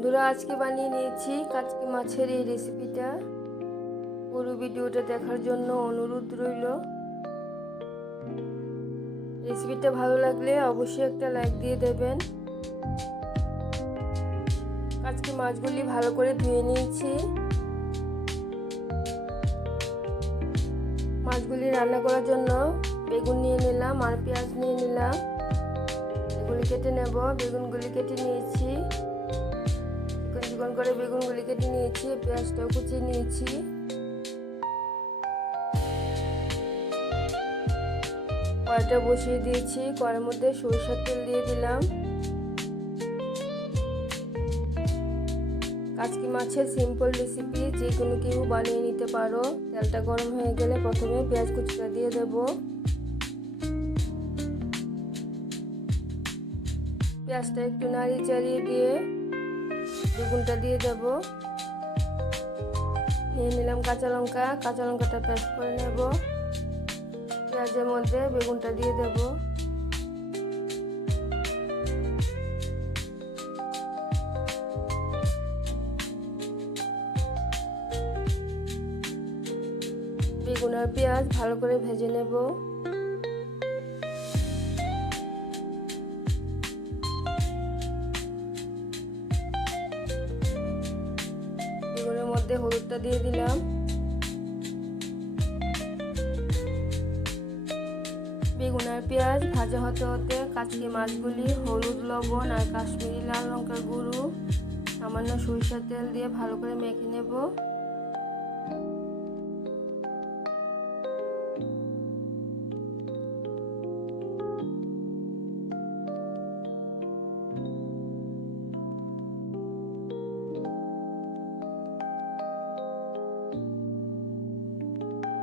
বন্ধুরা, আজকে বানিয়ে নিয়েছি কাচকি মাছের এই রেসিপিটা। পুরো ভিডিওটা দেখার জন্য অনুরোধ রইল। রেসিপিটা ভালো লাগলে অবশ্যই একটা লাইক দিয়ে দেবেন। কাচকি মাছগুলি ভালো করে ধুয়ে নিয়েছি। মাছগুলি রান্না করার জন্য বেগুন নিয়ে নিলাম আর পেঁয়াজ নিয়ে নিলাম। এগুলি কেটে নেব। বেগুনগুলি কেটে নিয়েছি, চিকন করে বেগুনগুলি কেটে নিয়েছি, পেঁয়াজটাও কুচিয়ে নিয়েছি। কড়াইটা বসিয়ে দিয়েছি। কড়াইয়ের মধ্যে সরিষার তেল দিয়ে দিলাম। কাচকি মাছের সিম্পল রেসিপি, যে কোনো কেউ বানিয়ে নিতে পারো। তেলটা গরম হয়ে গেলে প্রথমে পেঁয়াজ কুচিটা দিয়ে দেব। পেঁয়াজটা একটু নাড়িয়ে চাড়িয়ে দিয়ে বেগুনটা দিয়ে দেব। নিয়ে নিলাম কাঁচা লঙ্কাটা পেস্ট করে নেব। পেঁয়াজের মধ্যে বেগুনটা দিয়ে দেব। বেগুন আর পেঁয়াজ ভালো করে ভেজে নেব। বেগুনের মধ্যে হলুদটা দিয়ে দিলাম। বেগুন আর পেঁয়াজ ভাজা হতে হতে কাচকি মাছগুলি হলুদ, লবণ আর কাশ্মীরি লাল লঙ্কার গুঁড়ো, সামান্য সরিষার তেল দিয়ে ভালো করে মেখে নেব।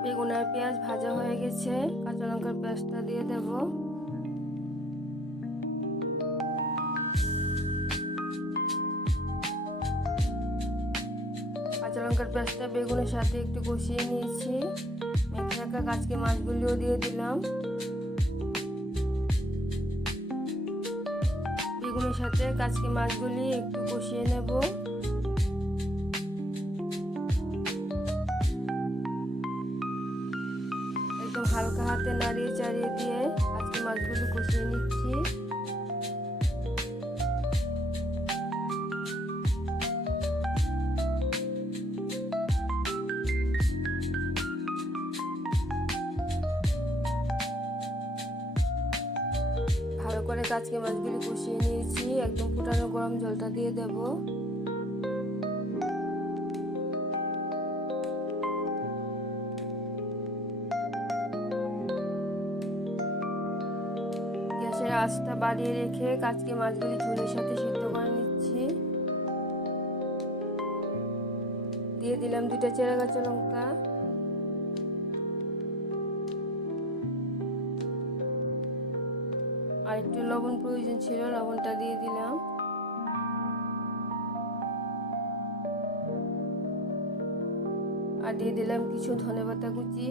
বেগুন আর পেঁয়াজ ভাজা হয়ে গেছে। কাঁচা লঙ্কার পেস্টটা দিয়ে দেব। কাঁচা লঙ্কার পেস্টটা বেগুনের সাথে একটু কষিয়ে নিয়েছি। মেখে রাখা কাচকি মাছগুলিও দিয়ে দিলাম। বেগুনের সাথে কাচকি মাছগুলি একটু কষিয়ে নেব। একদম হালকা হাতে নাড়িয়ে চাড়িয়ে দিয়ে কাচকি মাছগুলি কষিয়ে নিচ্ছি। ভালো করে কাচকি মাছগুলি কষিয়ে নিয়েছি। একদম ফুটানো গরম জলটা দিয়ে দেব। গ্যাসের আঁচটা বাড়িয়ে রেখে কাচকি মাছগুলি ঝোলের সাথে সিদ্ধ করে নিচ্ছি। দিয়ে দিলাম 2টা চেরা কাঁচা লঙ্কা। আর একটু লবণ প্রয়োজন ছিল, লবণটা দিয়ে দিলাম। আর দিয়ে দিলাম কিছু ধনেপাতা কুচি।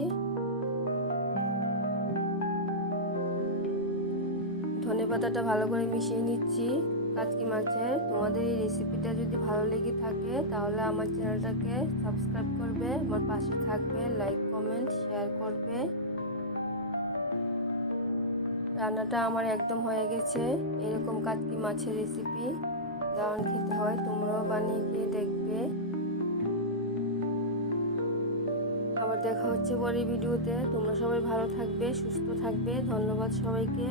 ধনেপাতাটা ভালো করে মিশিয়ে নিচ্ছি কাচকি মাছের। তোমাদের এই রেসিপিটা যদি ভালো লেগে থাকে তাহলে আমার চ্যানেলটাকে সাবস্ক্রাইব করবে, আমার পাশে থাকবে, লাইক কমেন্ট শেয়ার করবে। রান্নাটা আমার একদম হয়ে গেছে। এরকম কাচকি মাছের রেসিপি দারুণ খেতে হয়, তোমরাও বানিয়ে খেয়ে দেখবে। আবার দেখা হচ্ছে পরের ভিডিওতে। তোমরা সবাই ভালো থাকবে, সুস্থ থাকবে। ধন্যবাদ সবাইকে।